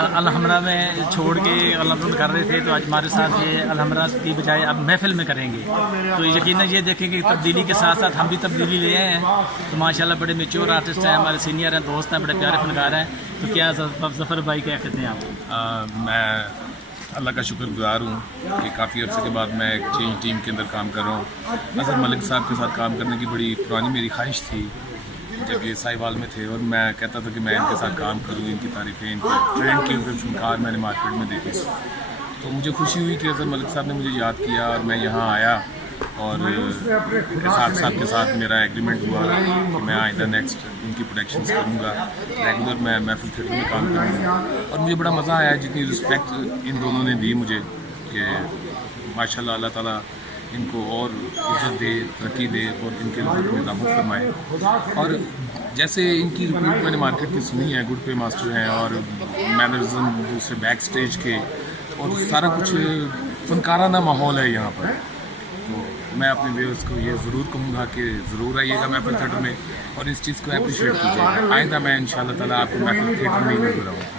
الحمرا میں چھوڑ کے الحمد کر رہے تھے، تو آج ہمارے ساتھ یہ الحمرا کی بجائے اب محفل میں کریں گے، تو یقیناً یہ دیکھیں کہ تبدیلی کے ساتھ ساتھ ہم بھی تبدیلی لے آئے ہیں۔ تو ماشاءاللہ بڑے میچور آرٹسٹ ہیں، ہمارے سینئر ہیں، دوست ہیں، بڑے پیارے فنکار ہیں۔ تو کیا ظفر بھائی کیا کہتے ہیں آپ؟ میں اللہ کا شکر گزار ہوں کہ کافی عرصے کے بعد میں ایک چینج ٹیم کے اندر کام کر رہا ہوں۔ اظہر ملک صاحب کے ساتھ کام کرنے کی بڑی پرانی میری خواہش تھی جب یہ ساہیوال میں تھے، اور میں کہتا تھا کہ میں ان کے ساتھ کام کروں، ان کی تعریفیں، ان کے ٹرینڈ کیے ہوئے فنکار میں نے مارکیٹ میں دیکھے۔ تو مجھے خوشی ہوئی کہ اظہر ملک صاحب نے مجھے یاد کیا اور میں یہاں آیا، اور اسحاق صاحب کے ساتھ میرا ایگریمنٹ ہوا کہ میں آئندہ نیکسٹ ان کی پروڈکشنز کروں گا، ریگولر میں محفل تھیٹر میں کام کروں گا۔ اور مجھے بڑا مزہ آیا جتنی رسپیکٹ ان دونوں نے دی مجھے، کہ ماشاءاللہ اللہ تعالیٰ ان کو اور عزت دے، ترقی دے، اور ان کے لوگوں میں اضافہ فرمائے۔ اور جیسے ان کی رپورٹ میں نے مارکیٹ کی سنی ہے، گڈ پے ماسٹر ہیں، اور مینرزم دوسرے بیک سٹیج کے، اور سارا کچھ فنکارانہ ماحول ہے یہاں پر۔ تو میں اپنے ویورز کو یہ ضرور کہوں گا کہ ضرور آئیے گا محفل تھیٹر میں، اور اس چیز کو اپریشیٹ کیجیے گا۔ آئندہ میں انشاءاللہ تعالیٰ آپ کو محفل تھیٹر میں ہی نظر آؤں۔